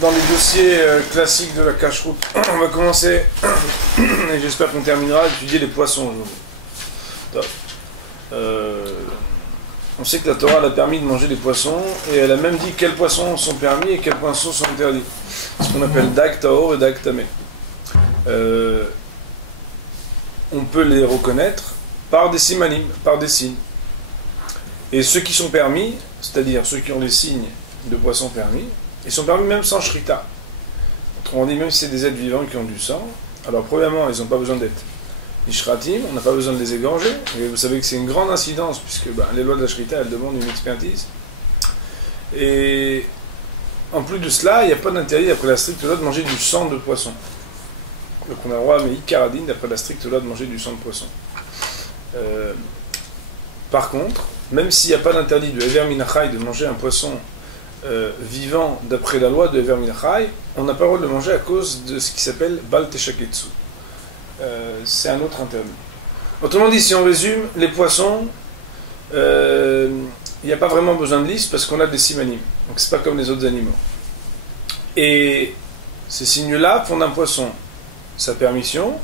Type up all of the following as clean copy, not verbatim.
Dans les dossiers classiques de la cache-route, on va commencer, et j'espère qu'on terminera, à étudier les poissons aujourd'hui. On sait que la Torah elle a permis de manger les poissons, et elle a même dit quels poissons sont permis et quels poissons sont interdits. Ce qu'on appelle dag taor et dag tamé. On peut les reconnaître par des simanim, par des signes. Et ceux qui sont permis, c'est-à-dire ceux qui ont les signes de poissons permis, ils sont permis même sans shrita. Autrement dit, même si c'est des êtres vivants qui ont du sang, alors premièrement, ils n'ont pas besoin d'être ishratim, on n'a pas besoin de les égorger, et vous savez que c'est une grande incidence, puisque les lois de la shrita, elles demandent une expertise. Et en plus de cela, il n'y a pas d'interdit, d'après la stricte loi, de manger du sang de poisson. Donc on a le droit, mais ikaradine, d'après la stricte loi, de manger du sang de poisson. Par contre, même s'il n'y a pas d'interdit de Hever Minachai de manger un poisson vivant d'après la loi de Hever Minachai, on n'a pas le droit de le manger à cause de ce qui s'appelle Bal Teshaketsu. C'est un autre interdit. Autrement dit, si on résume, les poissons, il n'y a pas vraiment besoin de liste parce qu'on a des simanim. Donc c'est pas comme les autres animaux. Et ces signes-là font d'un poisson sa permission.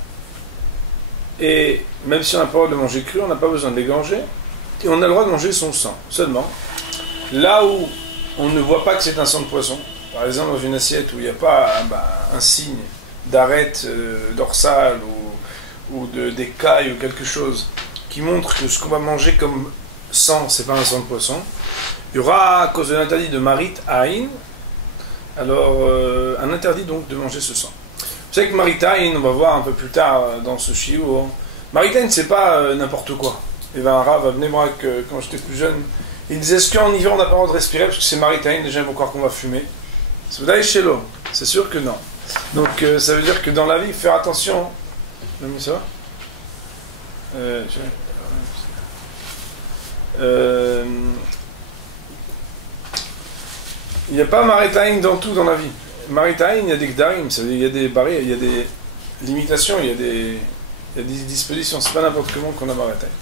Et même si on n'a pas le droit de manger cru, on n'a pas besoin de l'égorger. Et on a le droit de manger son sang. Seulement, là où on ne voit pas que c'est un sang de poisson, par exemple dans une assiette où il n'y a pas un signe d'arête dorsale ou d'écaille ou quelque chose qui montre que ce qu'on va manger comme sang, c'est pas un sang de poisson, il y aura, à cause de l'interdit de marit aïn, alors un interdit donc de manger ce sang. Vous savez que marit aïn, on va voir un peu plus tard dans ce shiur, marit aïn c'est pas n'importe quoi. Il y avait un rav à Bnei Brak quand j'étais plus jeune, il disait est-ce qu'en hiver on n'a pas le droit de respirer parce que c'est marit aïn, déjà ils vont croire qu'on va fumer. C'est vous chez l'eau, c'est sûr que non. Donc ça veut dire que dans la vie, faire attention. Mais ça va il n'y a pas maritaïn dans tout dans la vie. Maritaïn, il y a des gdarim, ça veut dire il y a des barrières, il y a des limitations, il y a des dispositions. C'est pas n'importe comment qu'on a maritaïn.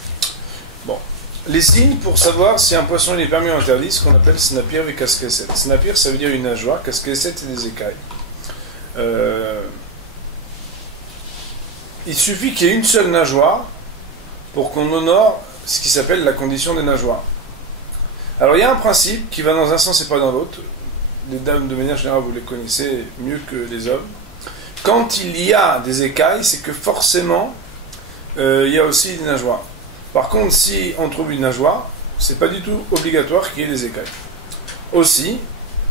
Bon. Les signes pour savoir si un poisson est permis ou interdit, ce qu'on appelle snapir et casquesset. Snapir, ça veut dire une nageoire, casquesset, c'est des écailles. Il suffit qu'il y ait une seule nageoire pour qu'on honore ce qui s'appelle la condition des nageoires. Alors il y a un principe qui va dans un sens et pas dans l'autre. Les dames de manière générale vous les connaissez mieux que les hommes. Quand il y a des écailles, c'est que forcément il y a aussi des nageoires. Par contre, si on trouve une nageoire, c'est pas du tout obligatoire qu'il y ait des écailles. Aussi,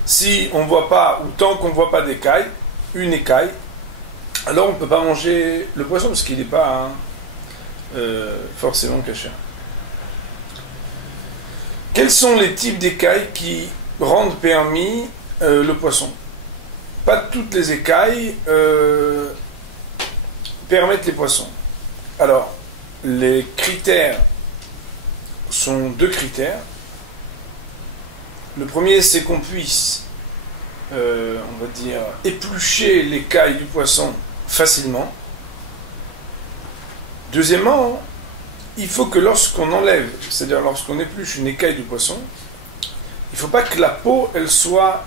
si on voit pas, ou tant qu'on ne voit pas d'écailles, une écaille, alors on ne peut pas manger le poisson parce qu'il n'est pas forcément caché. Quels sont les types d'écailles qui rendent permis le poisson? Pas toutes les écailles permettent les poissons. Alors, les critères sont deux critères. Le premier, c'est qu'on puisse, on va dire, éplucher l'écaille du poisson facilement. Deuxièmement, il faut que lorsqu'on enlève, c'est-à-dire lorsqu'on épluche une écaille du poisson, il ne faut pas que la peau, elle soit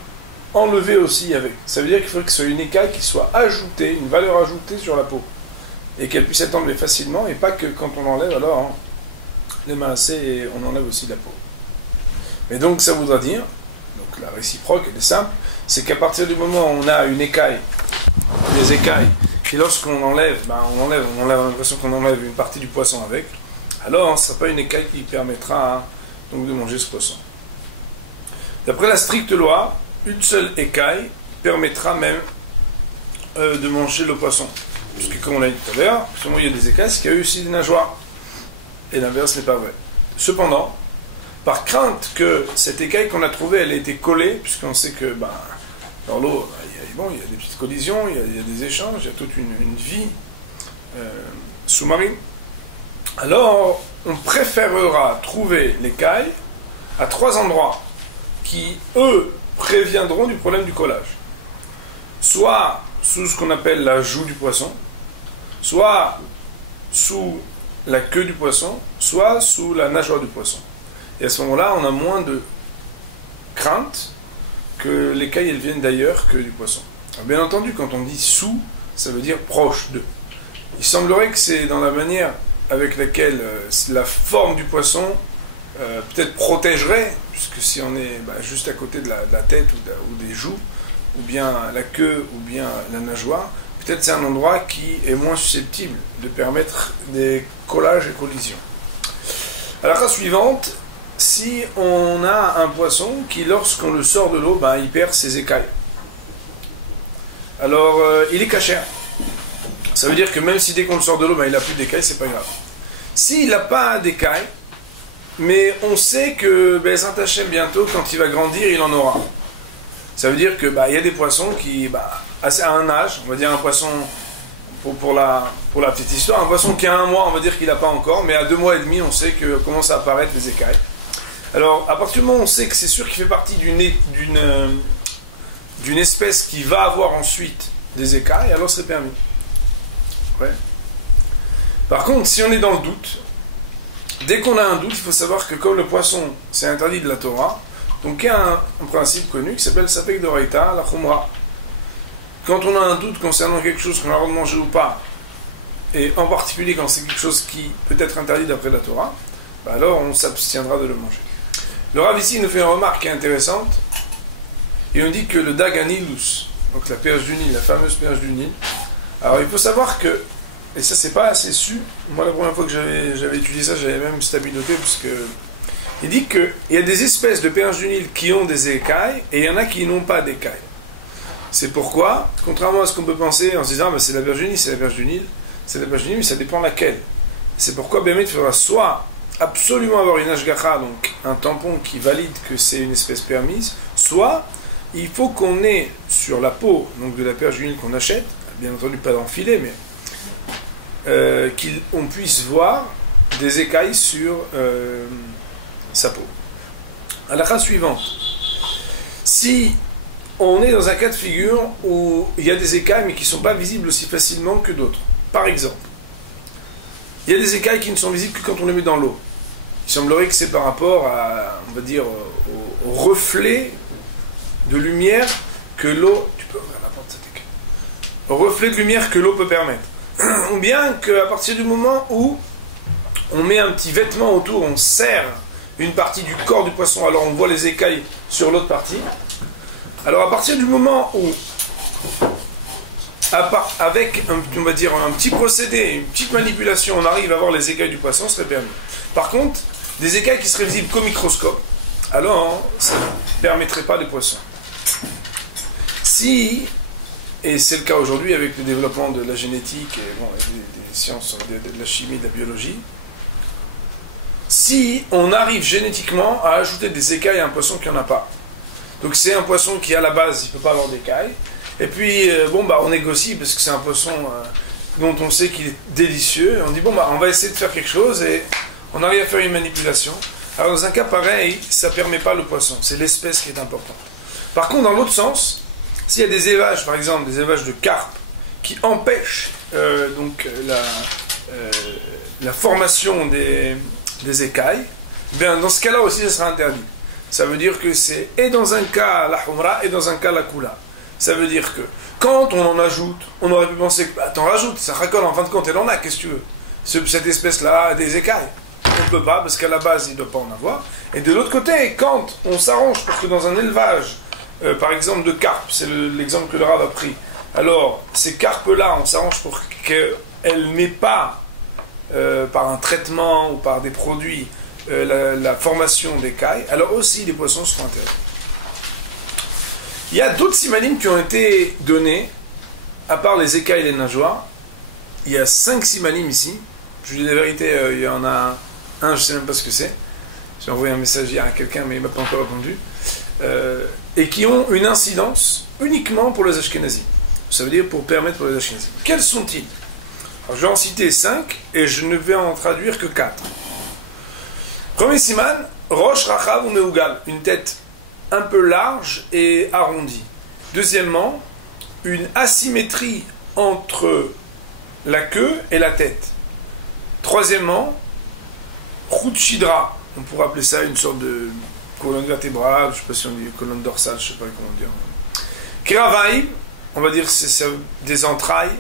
enlevée aussi avec. Ça veut dire qu'il faut que ce soit une écaille qui soit ajoutée, une valeur ajoutée sur la peau, et qu'elle puisse être enlevée facilement, et pas que quand on enlève, alors les mains assez, et on enlève aussi la peau. Mais donc ça voudra dire, donc la réciproque, elle est simple, c'est qu'à partir du moment où on a une écaille, des écailles, et lorsqu'on enlève, on a l'impression qu'on enlève une partie du poisson avec, alors ce ne sera pas une écaille qui permettra donc de manger ce poisson. D'après la stricte loi, une seule écaille permettra même de manger le poisson. Parce que comme on l'a dit tout à l'heure, il y a des écailles, c'est qu'il y a eu aussi des nageoires. Et l'inverse n'est pas vrai. Cependant, par crainte que cette écaille qu'on a trouvée, elle ait été collée, puisqu'on sait que dans l'eau, il y a des petites collisions, il y a des échanges, il y a toute une vie sous-marine. Alors, on préférera trouver l'écaille à 3 endroits qui, eux, préviendront du problème du collage. Soit sous ce qu'on appelle la joue du poisson, soit sous la queue du poisson, soit sous la nageoire du poisson. Et à ce moment-là, on a moins de crainte que l'écaille, elles viennent d'ailleurs que du poisson. Alors, bien entendu, quand on dit sous, ça veut dire proche de. Il semblerait que c'est dans la manière avec laquelle la forme du poisson peut-être protégerait, puisque si on est juste à côté de la tête ou des joues, ou bien la queue, ou bien la nageoire, peut-être c'est un endroit qui est moins susceptible de permettre des collages et collisions. À la race suivante, si on a un poisson qui, lorsqu'on le sort de l'eau, il perd ses écailles. Alors, il est cachère. Ça veut dire que même si dès qu'on le sort de l'eau, il n'a plus d'écailles, c'est pas grave. S'il n'a pas d'écailles, mais on sait que Hachem, bientôt, quand il va grandir, il en aura. Ça veut dire que y a des poissons qui, à un âge, on va dire un poisson, pour la petite histoire, un poisson qui a 1 mois, on va dire qu'il n'a pas encore, mais à 2 mois et demi, on sait que commencent à apparaître les écailles. Alors, à partir du moment où on sait que c'est sûr qu'il fait partie d'une espèce qui va avoir ensuite des écailles, alors c'est permis. Ouais. Par contre, si on est dans le doute, dès qu'on a un doute, il faut savoir que comme le poisson, c'est interdit de la Torah, donc il y a un principe connu qui s'appelle Sapek Doraita, la Khumra. Quand on a un doute concernant quelque chose qu'on a le droit de manger ou pas, et en particulier quand c'est quelque chose qui peut être interdit d'après la Torah, alors on s'abstiendra de le manger. Le Rav ici nous fait une remarque qui est intéressante. Il nous dit que le Daganilus, donc la perche du Nil, la fameuse perche du Nil, alors il faut savoir que, et ça c'est pas assez su, moi la première fois que j'avais étudié ça, j'avais même stabiloté, parce que il dit qu'il y a des espèces de perches du Nil qui ont des écailles, et il y en a qui n'ont pas d'écailles. C'est pourquoi, contrairement à ce qu'on peut penser en se disant c'est la perche du Nil, c'est la perche du Nil, c'est la perche du Nil, mais ça dépend laquelle. C'est pourquoi Bémet faudra soit absolument avoir une ashgacha, donc un tampon qui valide que c'est une espèce permise, soit il faut qu'on ait sur la peau donc de la perche du Nil qu'on achète, bien entendu pas dans le filet, mais qu'on puisse voir des écailles sur sa peau. À la phrase suivante, si on est dans un cas de figure où il y a des écailles mais qui ne sont pas visibles aussi facilement que d'autres, par exemple, il y a des écailles qui ne sont visibles que quand on les met dans l'eau. Il semblerait que c'est par rapport à, on va dire, au reflet de lumière que l'eau... Tu peux ouvrir la porte, cette écaille. Au reflet de lumière que l'eau peut permettre. Ou bien qu'à partir du moment où on met un petit vêtement autour, on serre une partie du corps du poisson, alors on voit les écailles sur l'autre partie. Alors à partir du moment où, avec on va dire un petit procédé, une petite manipulation, on arrive à voir les écailles du poisson, ce serait permis. Par contre, des écailles qui seraient visibles qu'au microscope, alors ça ne permettrait pas des poissons. Si, et c'est le cas aujourd'hui avec le développement de la génétique et des sciences, de la chimie, de la biologie, si on arrive génétiquement à ajouter des écailles à un poisson qui n'en a pas. Donc c'est un poisson qui à la base il ne peut pas avoir d'écailles, et puis on négocie parce que c'est un poisson dont on sait qu'il est délicieux, et on dit on va essayer de faire quelque chose, et on arrive à faire une manipulation. Alors dans un cas pareil, ça ne permet pas le poisson, c'est l'espèce qui est importante. Par contre, dans l'autre sens, s'il y a des élevages, par exemple des élevages de carpes, qui empêchent la formation des écailles, bien dans ce cas-là aussi ça sera interdit. Ça veut dire que c'est et dans un cas la humra et dans un cas la kula. Ça veut dire que quand on en ajoute, on aurait pu penser que t'en rajoutes, ça racole, en fin de compte elle en a, qu'est-ce que tu veux. Cette espèce-là a des écailles. On ne peut pas parce qu'à la base il ne doit pas en avoir. Et de l'autre côté, quand on s'arrange, parce que dans un élevage, par exemple de carpes, c'est l'exemple que le Rav a pris, alors ces carpes-là, on s'arrange pour qu'elles n'aient pas, par un traitement ou par des produits, la formation d'écailles, alors aussi les poissons seront interdits. Il y a d'autres simanim qui ont été donnés, à part les écailles et les nageoires. Il y a 5 simanim ici. Je vous dis la vérité, il y en a un, je ne sais même pas ce que c'est. J'ai envoyé un message hier à quelqu'un, mais il ne m'a pas encore répondu. Et qui ont une incidence uniquement pour les Ashkénazim. Ça veut dire pour permettre pour les Ashkénazim. Quels sont-ils? Alors, je vais en citer 5 et je ne vais en traduire que 4. Premier siman, Rosh Rachav ou Meugal, une tête un peu large et arrondie. Deuxièmement, une asymétrie entre la queue et la tête. Troisièmement, Chut Shidra, on pourrait appeler ça une sorte de colonne vertébrale, je ne sais pas si on dit colonne dorsale, je ne sais pas comment dire. Kiravaim, on va dire c'est des entrailles.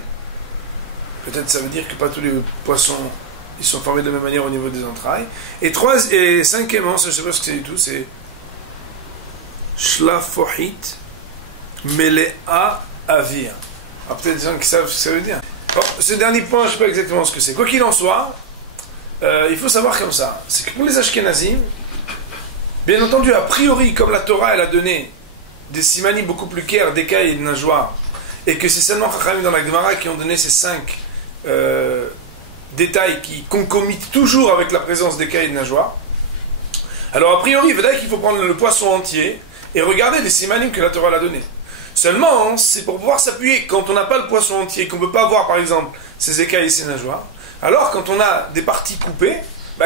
Peut-être ça veut dire que pas tous les poissons ils sont formés de la même manière au niveau des entrailles. Et cinquièmement, ça, je ne sais pas ce que c'est du tout, c'est Shlafohit Melea Avir. Alors peut-être des gens qui savent ce que ça veut dire. Bon, ce dernier point, je ne sais pas exactement ce que c'est. Quoi qu'il en soit, il faut savoir comme ça, c'est que pour les Ashkenazim, bien entendu, a priori, comme la Torah elle a donné des simanim beaucoup plus clairs d'écailles et de nageoires, et que c'est seulement Chachamim dans la Gemara qui ont donné ces 5 détails qui concomitent toujours avec la présence d'écailles et de nageoires. Alors a priori, il veut dire qu'il faut prendre le poisson entier et regarder les simanim que la Torah l'a donné. Seulement, c'est pour pouvoir s'appuyer quand on n'a pas le poisson entier, qu'on ne peut pas voir par exemple ses écailles et ses nageoires. Alors quand on a des parties coupées,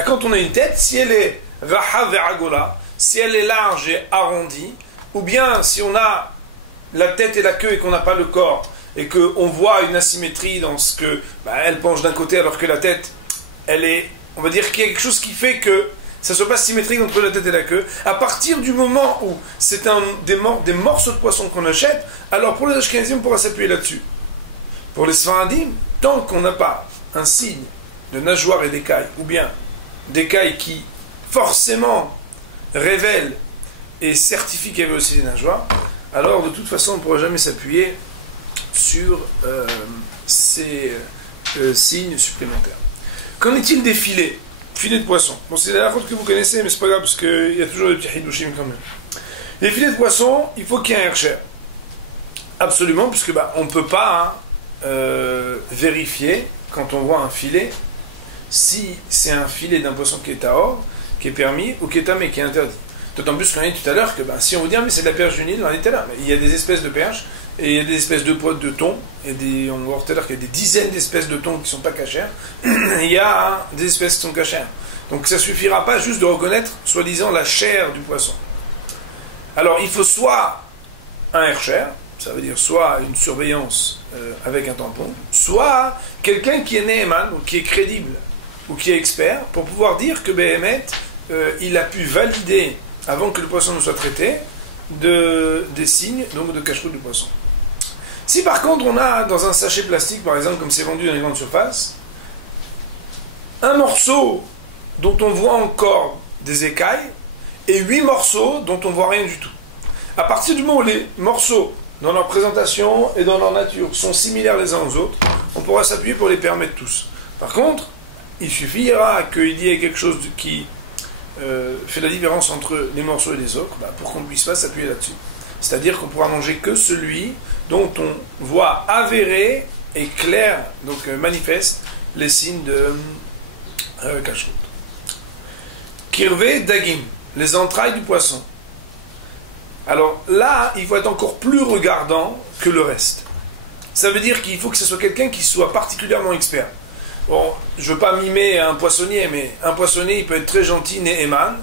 quand on a une tête, si elle est raha ve'agola, si elle est large et arrondie, ou bien si on a la tête et la queue et qu'on n'a pas le corps, et qu'on voit une asymétrie dans ce que elle penche d'un côté alors que la tête, elle est, on va dire qu'il y a quelque chose qui fait que ça ne soit pas symétrique entre la tête et la queue. À partir du moment où c'est des morceaux de poisson qu'on achète, alors pour les Ashkenazim, on pourra s'appuyer là-dessus. Pour les Sfaradim, tant qu'on n'a pas un signe de nageoire et d'écailles, ou bien d'écailles qui forcément révèlent et certifient qu'il y avait aussi des nageoires, alors de toute façon on ne pourra jamais s'appuyer sur ces signes supplémentaires. Qu'en est-il des filets? Filets de poisson. Bon, c'est la chose que vous connaissez, mais c'est pas grave parce qu'il y a toujours des petits hidushim quand même. Les filets de poisson, il faut qu'il y ait un hersher. Absolument, puisque on ne peut pas vérifier quand on voit un filet si c'est un filet d'un poisson qui est tahor, qui est permis, ou qui est tamé, qui est interdit. D'autant plus qu'on a dit tout à l'heure que si on vous dit mais c'est de la perche du Nil, on était là. Mais il y a des espèces de perches, et il y a des espèces de potes de thon, et on va voir tout à l'heure qu'il y a des dizaines d'espèces de thon qui ne sont pas cachères, il y a des espèces qui sont cachères. Donc ça ne suffira pas juste de reconnaître, soi-disant, la chair du poisson. Alors il faut soit un hersher, ça veut dire soit une surveillance avec un tampon, soit quelqu'un qui est Neheman, ou qui est crédible, ou qui est expert, pour pouvoir dire que Behemet, il a pu valider, avant que le poisson ne soit traité, des signes donc de cacheroute du poisson. Si par contre on a dans un sachet plastique, par exemple, comme c'est vendu dans les grandes surfaces, un morceau dont on voit encore des écailles et 8 morceaux dont on voit rien du tout. À partir du moment où les morceaux, dans leur présentation et dans leur nature, sont similaires les uns aux autres, on pourra s'appuyer pour les permettre tous. Par contre, il suffira qu'il y ait quelque chose qui fait la différence entre les morceaux et les autres, pour qu'on ne puisse pas s'appuyer là-dessus. C'est-à-dire qu'on pourra manger que celui dont on voit avéré et clair, donc manifeste, les signes de cacheroute. Kirvé dagim, les entrailles du poisson. Alors là, il faut être encore plus regardant que le reste. Ça veut dire qu'il faut que ce soit quelqu'un qui soit particulièrement expert. Bon, je ne veux pas mimer un poissonnier, mais un poissonnier, il peut être très gentil, Neheman,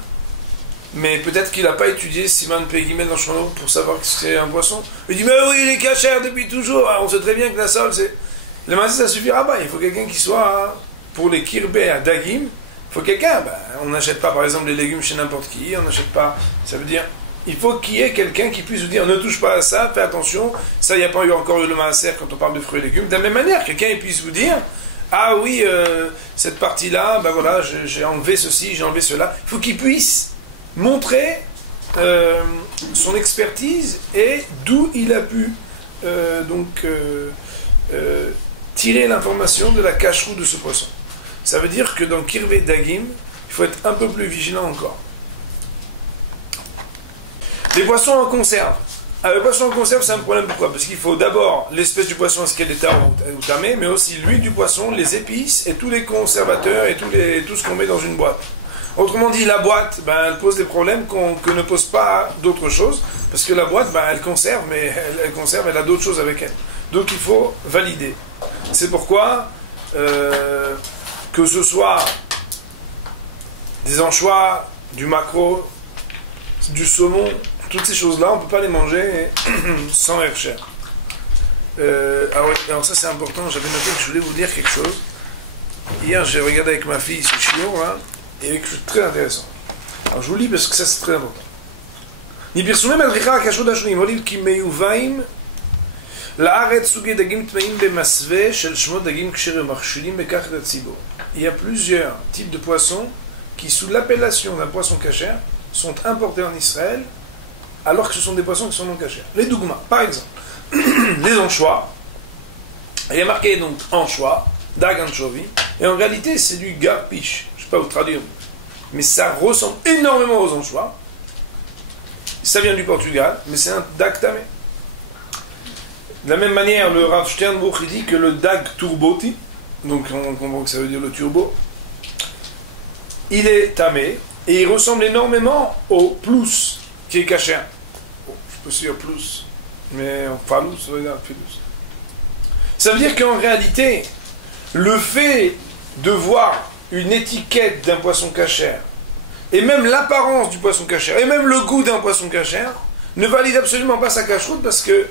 mais peut-être qu'il n'a pas étudié Siman Pegimel dans Shlomo pour savoir que c'est un poisson. Il dit, mais oui, il est cachère depuis toujours, on sait très bien que la sole, c'est... Le maïs, ça suffira pas, il faut quelqu'un qui soit, pour les kirbé à dagim, il faut quelqu'un, on n'achète pas par exemple les légumes chez n'importe qui, on n'achète pas, ça veut dire, il faut qu'il y ait quelqu'un qui puisse vous dire, ne touche pas à ça, fais attention, ça, il n'y a pas eu encore eu le maaser quand on parle de fruits et légumes. De la même manière, quelqu'un puisse vous dire, ah oui, cette partie-là, voilà, j'ai enlevé ceci, j'ai enlevé cela. Il faut qu'il puisse montrer son expertise et d'où il a pu tirer l'information de la cacheroute de ce poisson. Ça veut dire que dans Kirvé Dagim, il faut être un peu plus vigilant encore. Les poissons en conserve. Le poisson en conserve, c'est un problème. Pourquoi? Parce qu'il faut d'abord l'espèce du poisson, est-ce qu'elle est tahor ou tamé, mais aussi l'huile du poisson, les épices et tous les conservateurs et tout ce qu'on met dans une boîte. Autrement dit, la boîte, elle pose des problèmes que ne pose pas d'autres choses, parce que la boîte, elle conserve, mais elle a d'autres choses avec elle. Donc il faut valider. C'est pourquoi, que ce soit des anchois, du maquereau, du saumon, toutes ces choses-là, on ne peut pas les manger sans hersher. Alors ça c'est important, j'avais noté que je voulais vous dire quelque chose. Hier j'ai regardé avec ma fille ce shiur là, et il y avait quelque chose de très intéressant. Alors je vous lis parce que ça c'est très important. מפרסומי מדריכה הכשרות השונים עולים כי מיובאים לארץ סוגי דגים טמאים במסווה של שמות דגים כשרים ומכשילים בכך את הציבור. Il y a plusieurs types de poissons qui, sous l'appellation d'un poisson cachère, sont importés en Israël alors que ce sont des poissons qui sont non cachers. Les dougmas, par exemple, les anchois, il y a marqué donc anchois, dag anchovy, et en réalité c'est du garpiche, je ne sais pas vous traduire, mais ça ressemble énormément aux anchois. Ça vient du Portugal, mais c'est un dag tamé. De la même manière, le Rav Sternbuch dit que le dag turboti, donc on comprend que ça veut dire le turbo, il est tamé et il ressemble énormément au plus qui est caché. Bon, je peux dire plus, mais en falous, ça veut dire filous. Ça veut dire qu'en réalité, le fait de voir une étiquette d'un poisson cachère, et même l'apparence du poisson cachère, et même le goût d'un poisson cachère, ne valide absolument pas sa cacheroute parce que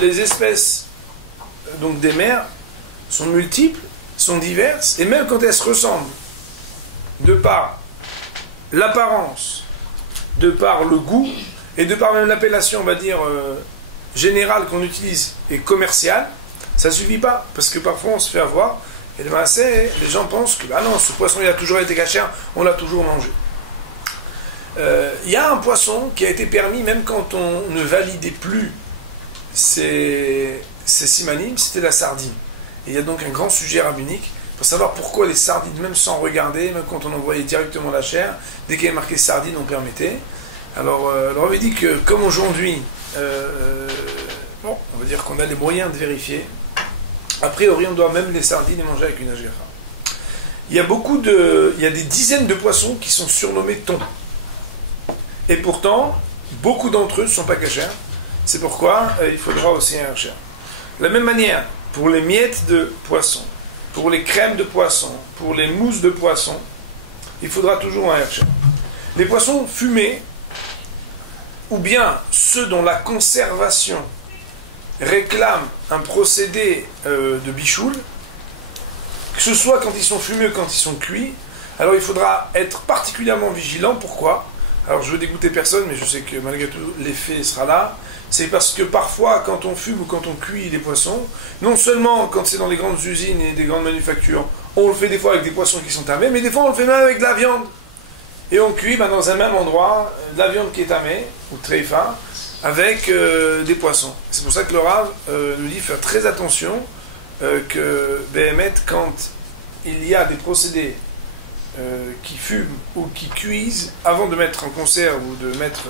les espèces donc des mers sont multiples, sont diverses, et même quand elles se ressemblent, de par l'apparence, de par le goût, et de par même l'appellation, on va dire, générale qu'on utilise et commerciale, ça ne suffit pas, parce que parfois on se fait avoir, et les gens pensent que ah non, ce poisson il a toujours été cachère, on l'a toujours mangé. Il y a un poisson qui a été permis même quand on ne validait plus ces simanim, c'était la sardine. Et il y a donc un grand sujet rabbinique pour savoir pourquoi les sardines, même sans regarder, même quand on envoyait directement la chair, dès qu'il y avait marqué sardine, on permettait. Alors on avait dit que comme aujourd'hui, bon, on va dire qu'on a les moyens de vérifier. A priori, on doit même les sardines les manger avec une agéra. Il y a des dizaines de poissons qui sont surnommés thon. Et pourtant, beaucoup d'entre eux ne sont pas cachers. C'est pourquoi il faudra aussi un hercher. De la même manière, pour les miettes de poisson, pour les crèmes de poisson, pour les mousses de poisson, il faudra toujours un hercher. Les poissons fumés, ou bien ceux dont la conservation réclame un procédé de bichoul, que ce soit quand ils sont fumés ou quand ils sont cuits, alors il faudra être particulièrement vigilant. Pourquoi ? Alors je veux dégoûter personne, mais je sais que malgré tout l'effet sera là. C'est parce que parfois quand on fume ou quand on cuit les poissons, non seulement quand c'est dans les grandes usines et des grandes manufactures, on le fait des fois avec des poissons qui sont tamés, mais des fois on le fait même avec de la viande. Et on cuit dans un même endroit de la viande qui est tamée, ou treifa, avec des poissons. C'est pour ça que le Rav nous dit faire très attention que Béhémet, quand il y a des procédés qui fument ou qui cuisent, avant de mettre en conserve ou de mettre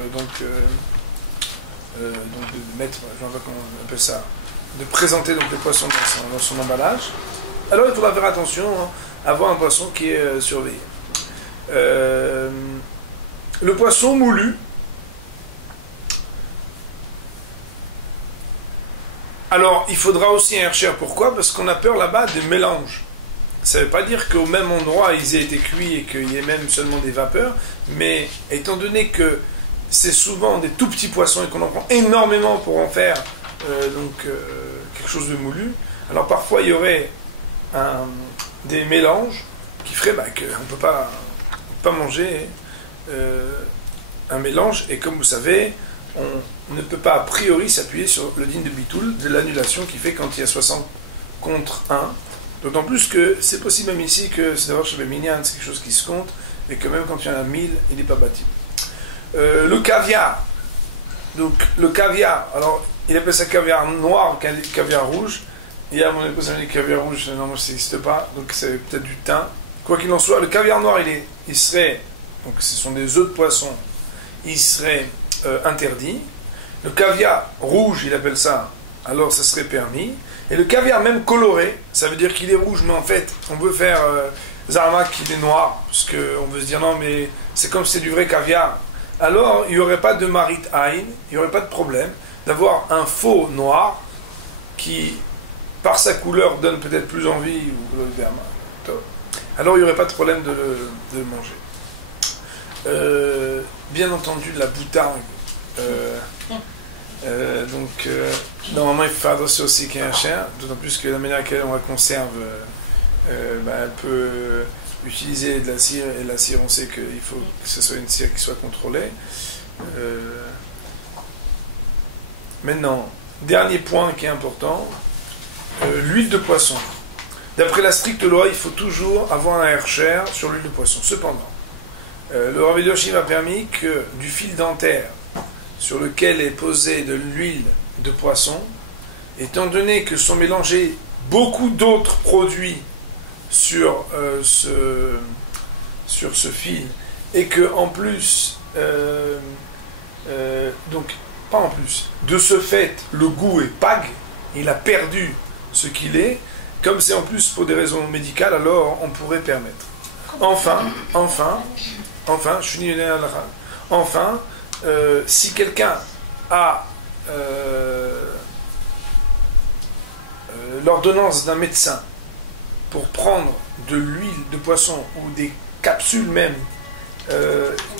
de présenter donc le poisson dans son emballage, alors il faudra faire attention à avoir un poisson qui est surveillé. Le poisson moulu, alors il faudra aussi un hercher. Pourquoi ? Parce qu'on a peur là-bas des mélanges. Ça ne veut pas dire qu'au même endroit ils aient été cuits et qu'il y ait même seulement des vapeurs, mais étant donné que c'est souvent des tout petits poissons et qu'on en prend énormément pour en faire quelque chose de moulu, alors parfois il y aurait des mélanges qui feraient qu'on ne peut pas manger un mélange, et comme vous savez, on ne peut pas a priori s'appuyer sur le din de bitoul, de l'annulation qui fait quand il y a 60 contre 1, d'autant plus que c'est possible même ici que c'est d'abord chez les minyan, c'est quelque chose qui se compte, et que même quand il y en a 1000, il n'est pas bâti. Le caviar, donc le caviar, alors il appelle ça caviar noir, caviar rouge. Il y a mon épouse a dit caviar rouge, non, moi ça n'existe pas, donc c'est peut-être du thym. Quoi qu'il en soit, le caviar noir, il serait, donc ce sont des œufs de poisson, il serait interdit. Le caviar rouge, il appelle ça, alors ça serait permis. Et le caviar même coloré, ça veut dire qu'il est rouge, mais en fait, on veut faire Zarmak qu'il est noir, parce qu'on veut se dire non, mais c'est comme si c'est du vrai caviar. Alors, il n'y aurait pas de marit aïn, il n'y aurait pas de problème d'avoir un faux noir qui, par sa couleur, donne peut-être plus envie, ou le derma. Alors, il n'y aurait pas de problème de le manger. Bien entendu, la boutargue. Normalement, il faut faire attention aussi qu'il y ait un chien, d'autant plus que la manière à laquelle on la conserve, elle peut utiliser de la cire, et la cire, on sait qu'il faut que ce soit une cire qui soit contrôlée. Maintenant, dernier point qui est important, l'huile de poisson. D'après la stricte loi, il faut toujours avoir un hercher sur l'huile de poisson. Cependant, le Rav Eliezer a permis que du fil dentaire sur lequel est posée de l'huile de poisson, étant donné que sont mélangés beaucoup d'autres produits sur ce fil, et que en plus, donc pas en plus, de ce fait, le goût est pag, il a perdu ce qu'il est, comme c'est en plus pour des raisons médicales, alors on pourrait permettre. Enfin, si quelqu'un a l'ordonnance d'un médecin pour prendre de l'huile de poisson ou des capsules même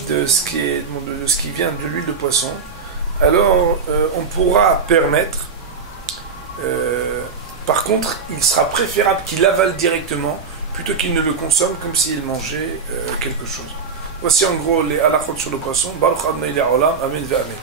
de ce qui vient de l'huile de poisson, alors on pourra permettre. Par contre, il sera préférable qu'il avale directement plutôt qu'il ne le consomme comme s'il mangeait quelque chose. Voici en gros les halakhot sur le poisson. Baruch Adonai Le'olam. Amen ve Amen.